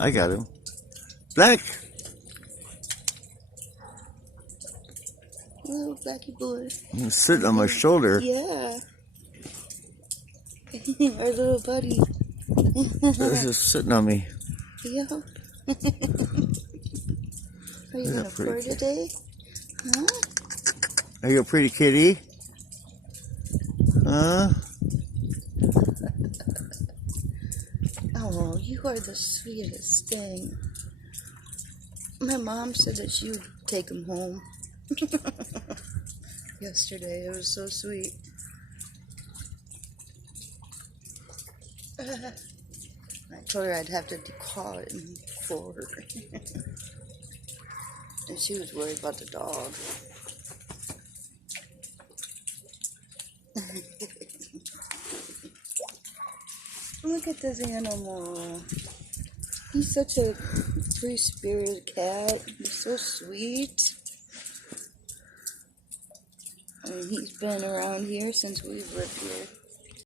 I got him. Black. Little Blackie boy. He's sitting on my shoulder. Yeah. Our little buddy. He's just sitting on me. Yeah. Are you gonna purr today? Huh? Are you a pretty kitty? Huh? Oh, you are the sweetest thing. My mom said that you would take him home. Yesterday, it was so sweet. I told her I'd have to call him for her. And she was worried about the dog. Look at this animal. He's such a free-spirited cat. He's so sweet. And he's been around here since we've lived here.